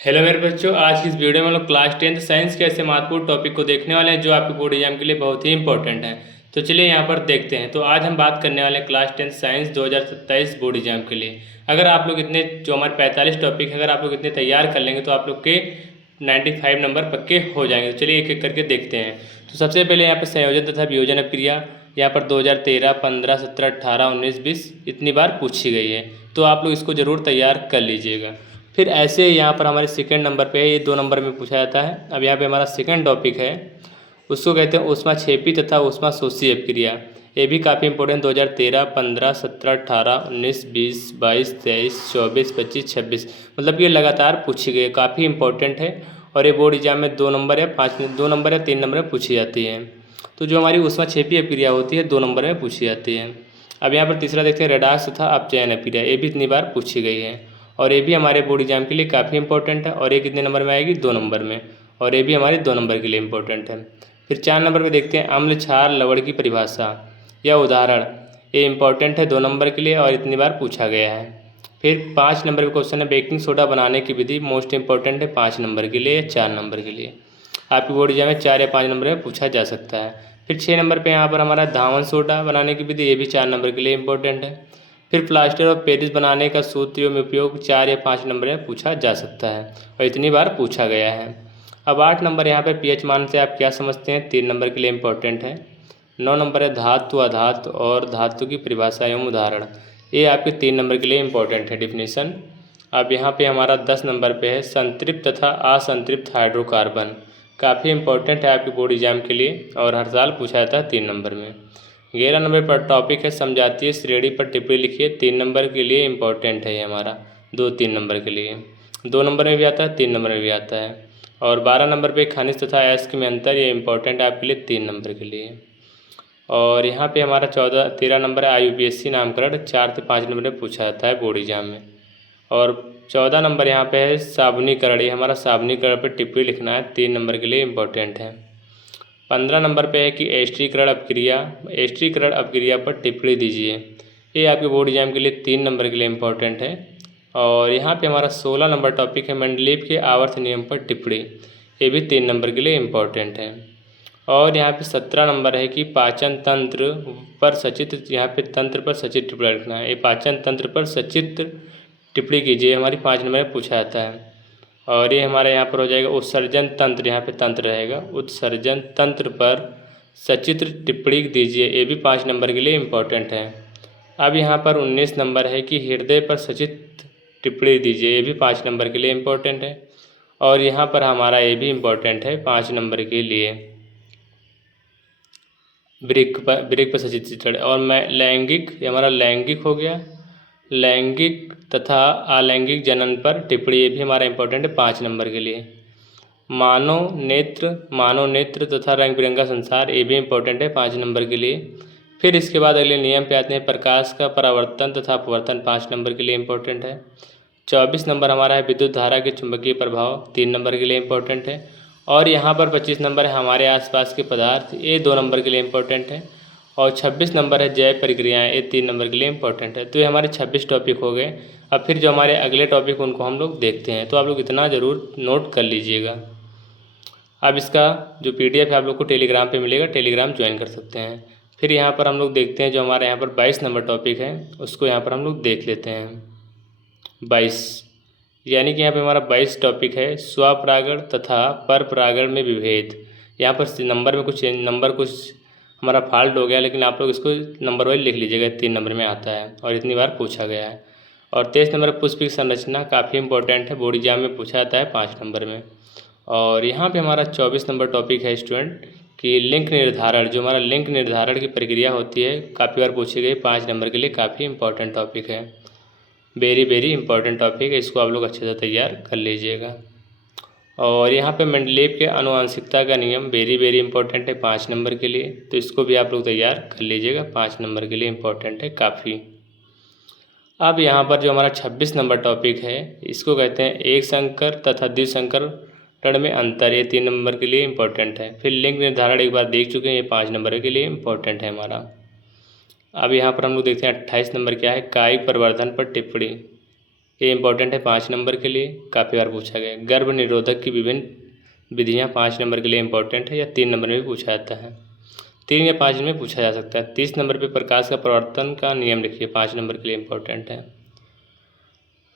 Hello मेरे बच्चों, आज की इस वीडियो में हम लोग क्लास 10 साइंस के ऐसे महत्वपूर्ण टॉपिक को देखने वाले हैं जो आपके बोर्ड एग्जाम के लिए बहुत ही इंपॉर्टेंट है। तो चलिए यहाँ पर देखते हैं। तो आज हम बात करने वाले हैं क्लास 10 साइंस 2027 बोर्ड एग्जाम के लिए। अगर आप लोग इतने जो हमारे 45 टॉपिक है, अगर आप लोग इतने तैयार कर लेंगे तो आप लोग के 95 नंबर पक्के हो जाएंगे। तो चलिए एक एक करके देखते हैं। तो सबसे पहले यहाँ पर संयोजन तथा वियोजन अपक्रिया यहाँ पर 2013, 15, 17, 18, 19, 20 इतनी बार पूछी गई है। तो आप लोग इसको ज़रूर तैयार कर लीजिएगा। फिर ऐसे यहाँ पर हमारे सेकंड नंबर पे है, ये 2 नंबर में पूछा जाता है। अब यहाँ पे हमारा सेकंड टॉपिक है, उसको कहते हैं ऊष्माक्षेपी तथा ऊष्माशोषी अपक्रिया। ये भी काफ़ी इंपॉर्टेंट 2013, 15, 17, 18, 19, 20, 22, 23, 24, 25, 26 मतलब ये लगातार पूछी गई है, काफ़ी इंपॉर्टेंट है। और ये बोर्ड एग्जाम में 2 नंबर या 2 नंबर या 3 नंबर में पूछी जाती है। तो जो हमारी ऊष्माक्षेपी अपक्रिया होती है 2 नंबर में पूछी जाती है। अब यहाँ पर तीसरा देखते हैं रेडाक्स तथा अपचयन अपक्रिया। ये भी इतनी बार पूछी गई है और ये भी हमारे बोर्ड एग्जाम के लिए काफ़ी इंपॉर्टेंट है। और ये कितने नंबर में आएगी? 2 नंबर में। और ये भी हमारे 2 नंबर के लिए इंपॉर्टेंट है। फिर 4 नंबर में देखते हैं अम्ल क्षार लवण की परिभाषा या उदाहरण। ये इंपॉर्टेंट है 2 नंबर के लिए और इतनी बार पूछा गया है। फिर 5 नंबर का क्वेश्चन है बेकिंग सोडा बनाने की विधि। मोस्ट इंपॉर्टेंट है 5 नंबर के लिए या 4 नंबर के लिए। आपकी बोर्ड एग्जाम में 4 या 5 नंबर में पूछा जा सकता है। फिर 6 नंबर पे यहाँ पर हमारा धावन सोडा बनाने की विधि, ये भी 4 नंबर के लिए इंपॉर्टेंट है। फिर प्लास्टर ऑफ पेरिस बनाने का सूत्र में उपयोग 4 या 5 नंबर में पूछा जा सकता है और इतनी बार पूछा गया है। अब 8 नंबर यहाँ पे पीएच मान से आप क्या समझते हैं? 3 नंबर के लिए इंपॉर्टेंट है। 9 नंबर है धातु अधातु और धातु की परिभाषा एवं उदाहरण। ये आपके 3 नंबर के लिए इंपॉर्टेंट है डिफिनीसन। अब यहाँ पे हमारा 10 नंबर पे है संतृप्त तथा असंतृप्त हाइड्रोकार्बन। काफ़ी इंपॉर्टेंट है आपके बोर्ड एग्जाम के लिए और हर साल पूछा जाता है 3 नंबर में। 11 नंबर पर टॉपिक है समजातीय श्रेणी पर टिप्पणी लिखिए। 3 नंबर के लिए इंपॉर्टेंट है ये हमारा, 2-3 नंबर के लिए। 2 नंबर में भी आता है, 3 नंबर में भी आता है। और 12 नंबर पे खनिज तथा अयस्क में अंतर, ये इंपॉर्टेंट है आपके लिए 3 नंबर के लिए। और यहाँ पे हमारा 13 नंबर है IUPAC नामकरण, 4 से 5 नंबर में पूछा जाता है बोर्ड एग्जाम में। और 14 नंबर यहाँ पे है साबुनीकरण। ये हमारा साबुनीकरण पर टिप्पणी लिखना है, 3 नंबर के लिए इंपॉर्टेंट है। 15 नंबर पे है कि एस्ट्रीकरण अपक्रिया पर टिप्पणी दीजिए। ये आपके बोर्ड एग्जाम के लिए 3 नंबर के लिए इंपॉर्टेंट है। और यहाँ पे हमारा 16 नंबर टॉपिक है मेंडलीव के आवर्त नियम पर टिप्पणी। ये भी 3 नंबर के लिए इंपॉर्टेंट है। और यहाँ पे 17 नंबर है कि पाचन तंत्र पर सचित्र, यहाँ पे तंत्र पर सचित्र टिप्पणी लिखना है। ये पाचन तंत्र पर सचित्र टिप्पणी कीजिए, हमारी 5 नंबर में पूछा जाता है। और ये हमारे यहाँ पर हो जाएगा उत्सर्जन तंत्र, यहाँ पे तंत्र रहेगा, उत्सर्जन तंत्र पर सचित्र टिप्पणी दीजिए। ये भी 5 नंबर के लिए इंपॉर्टेंट है। अब यहाँ पर 19 नंबर है कि हृदय पर सचित्र टिप्पणी दीजिए। ये भी 5 नंबर के लिए इंपॉर्टेंट है। और यहाँ पर हमारा ये भी इंपॉर्टेंट है 5 नंबर के लिए, ब्रेक पर सचित्र टिप्पणी। और मैं लैंगिक, ये हमारा लैंगिक हो गया, लैंगिक तथा अलैंगिक जनन पर टिप्पणी, ये भी हमारा इंपॉर्टेंट है 5 नंबर के लिए। मानव नेत्र तथा रंग बिरंगा संसार, ये भी इंपॉर्टेंट है 5 नंबर के लिए। फिर इसके बाद अगले नियम पे आते हैं प्रकाश का परावर्तन तथा अपवर्तन, 5 नंबर के लिए इंपॉर्टेंट है। 24 नंबर हमारा है विद्युत धारा के चुंबकीय प्रभाव, 3 नंबर के लिए इंपॉर्टेंट है। और यहाँ पर 25 नंबर है हमारे आसपास के पदार्थ, ये 2 नंबर के लिए इंपॉर्टेंट है। और 26 नंबर है जैव प्रक्रियाएं, ये 3 नंबर के लिए इंपॉर्टेंट है। तो ये हमारे 26 टॉपिक हो गए। अब फिर जो हमारे अगले टॉपिक उनको हम लोग देखते हैं, तो आप लोग इतना ज़रूर नोट कर लीजिएगा। अब इसका जो PDF है आप लोग को टेलीग्राम पे मिलेगा, टेलीग्राम ज्वाइन कर सकते हैं। फिर यहाँ पर हम लोग देखते हैं जो हमारे यहाँ पर 22 नंबर टॉपिक है, उसको यहाँ पर हम लोग देख लेते हैं। 22 यानी कि यहाँ पे हमारा 22 टॉपिक है स्वपरागण तथा परपरागण में विभेद। यहाँ पर नंबर कुछ हमारा फॉल्ट हो गया, लेकिन आप लोग इसको नंबर वाइज लिख लीजिएगा, 3 नंबर में आता है और इतनी बार पूछा गया है। और 23 नंबर पुष्प की संरचना, काफ़ी इंपॉर्टेंट है, बोर्ड एग्जाम में पूछा जाता है 5 नंबर में। और यहाँ पे हमारा 24 नंबर टॉपिक है स्टूडेंट कि लिंक निर्धारण, जो हमारा लिंक निर्धारण की प्रक्रिया होती है, काफ़ी बार पूछी गई, 5 नंबर के लिए काफ़ी इंपॉर्टेंट टॉपिक है, वेरी वेरी इंपॉर्टेंट टॉपिक है, इसको आप लोग अच्छे से तैयार कर लीजिएगा। और यहाँ पे मेंडलीव के आनुवंशिकता का नियम, वेरी वेरी इंपॉर्टेंट है 5 नंबर के लिए, तो इसको भी आप लोग तैयार कर लीजिएगा, 5 नंबर के लिए इंपॉर्टेंट है काफ़ी। अब यहाँ पर जो हमारा 26 नंबर टॉपिक है, इसको कहते हैं एक संकर तथा द्विसंकरण में अंतर, ये 3 नंबर के लिए इंपॉर्टेंट है। फिर लिंग निर्धारण एक बार देख चुके हैं, ये 5 नंबर के लिए इंपॉर्टेंट है हमारा। अब यहाँ पर हम लोग देखते हैं 28 नंबर क्या है, कायिक प्रवर्धन पर टिप्पणी। ये इंपॉर्टेंट है 5 नंबर के लिए, काफ़ी बार पूछा गया। गर्भ निरोधक की विभिन्न विधियाँ 5 नंबर के लिए इंपॉर्टेंट है, या 3 नंबर में भी पूछा जाता है। 3 या 5 में पूछा जा सकता है। 30 नंबर पे प्रकाश का प्रवर्तन का नियम लिखिए, 5 नंबर के लिए इंपॉर्टेंट है।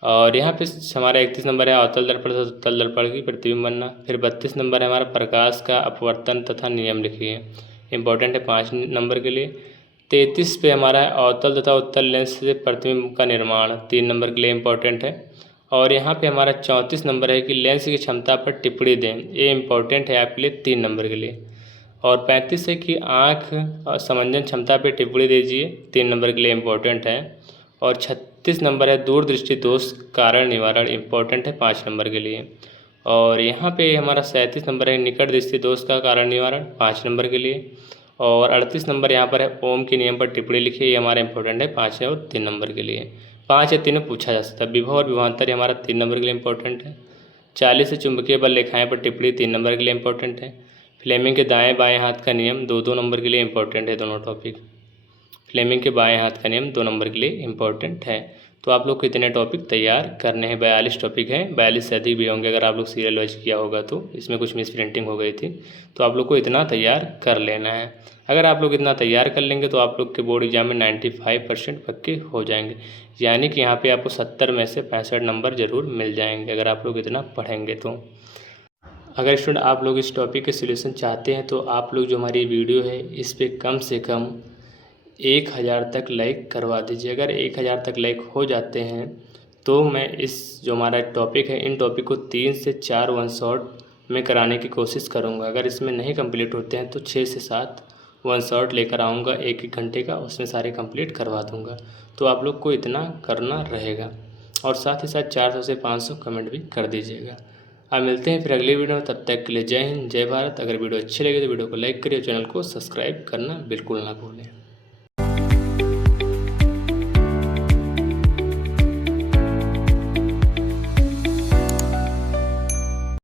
और यहाँ पे हमारा 31 नंबर है अवतल दर्पण तथा तल दर्पण की प्रतिबिंब बनना। फिर 32 नंबर है हमारा प्रकाश का अपवर्तन तथा नियम लिखिए, इंपॉर्टेंट है 5 नंबर के लिए। 33 पे हमारा है अवतल तथा उत्तल लेंस से प्रतिबिंब का निर्माण, 3 नंबर के लिए इंपॉर्टेंट है। और यहाँ पे हमारा 34 नंबर है कि लेंस की क्षमता पर टिप्पणी दें, ये इंपॉर्टेंट है आपके लिए 3 नंबर के लिए। और 35 है कि आँख और समंजन क्षमता पर टिप्पणी दीजिए, 3 नंबर के लिए इंपॉर्टेंट है। और 36 नंबर है दूरदृष्टि दोष कारण निवारण, इंपॉर्टेंट है 5 नंबर के लिए। और यहाँ पे हमारा 37 नंबर है निकट दृष्टि दोष का कारण निवारण, 5 नंबर के लिए। और 38 नंबर यहाँ पर है ओम के नियम पर टिप्पणी लिखिए, ये हमारा इंपॉर्टेंट है 5 और 3 नंबर के लिए। 5 या 3 में पूछा जा सकता है। विभव और विभवांतर हमारा 3 नंबर के लिए इंपॉर्टेंट है। 40 से चुंबकीय बल रेखाएँ पर टिप्पणी 3 नंबर के लिए इंपॉर्टेंट है। फ्लेमिंग के दाएँ बाएँ हाथ का नियम 2-2 नंबर के लिए इंपॉर्टेंट है दोनों टॉपिक। फ्लेमिंग के बाएं हाथ का नियम 2 नंबर के लिए इंपॉर्टेंट है। तो आप लोग को इतने टॉपिक तैयार करने हैं, 42 टॉपिक हैं, 42 से अधिक भी होंगे अगर आप लोग सीरियल वाइज किया होगा तो। इसमें कुछ मिस प्रिंटिंग हो गई थी, तो आप लोग को इतना तैयार कर लेना है। अगर आप लोग इतना तैयार कर लेंगे तो आप लोग के बोर्ड एग्जाम में 95% पक्के हो जाएंगे, यानी कि यहाँ पर आपको 70 में से 65 नंबर ज़रूर मिल जाएंगे अगर आप लोग इतना पढ़ेंगे तो। अगर स्टूडेंट आप लोग इस टॉपिक के सोल्यूशन चाहते हैं तो आप लोग जो हमारी वीडियो है इस पर कम से कम 1000 तक लाइक करवा दीजिए। अगर 1000 तक लाइक हो जाते हैं तो मैं इस जो हमारा टॉपिक है इन टॉपिक को 3 से 4 वन शॉट में कराने की कोशिश करूंगा। अगर इसमें नहीं कंप्लीट होते हैं तो 6 से 7 वन शॉट लेकर आऊँगा 1-1 घंटे का, उसमें सारे कंप्लीट करवा दूँगा। तो आप लोग को इतना करना रहेगा, और साथ ही साथ 400 से 500 कमेंट भी कर दीजिएगा। अब मिलते हैं फिर अगली वीडियो में, तब तक के लिए जय हिंद जय भारत। अगर वीडियो अच्छी लगे तो वीडियो को लाइक करिए, चैनल को सब्सक्राइब करना बिल्कुल ना भूलें।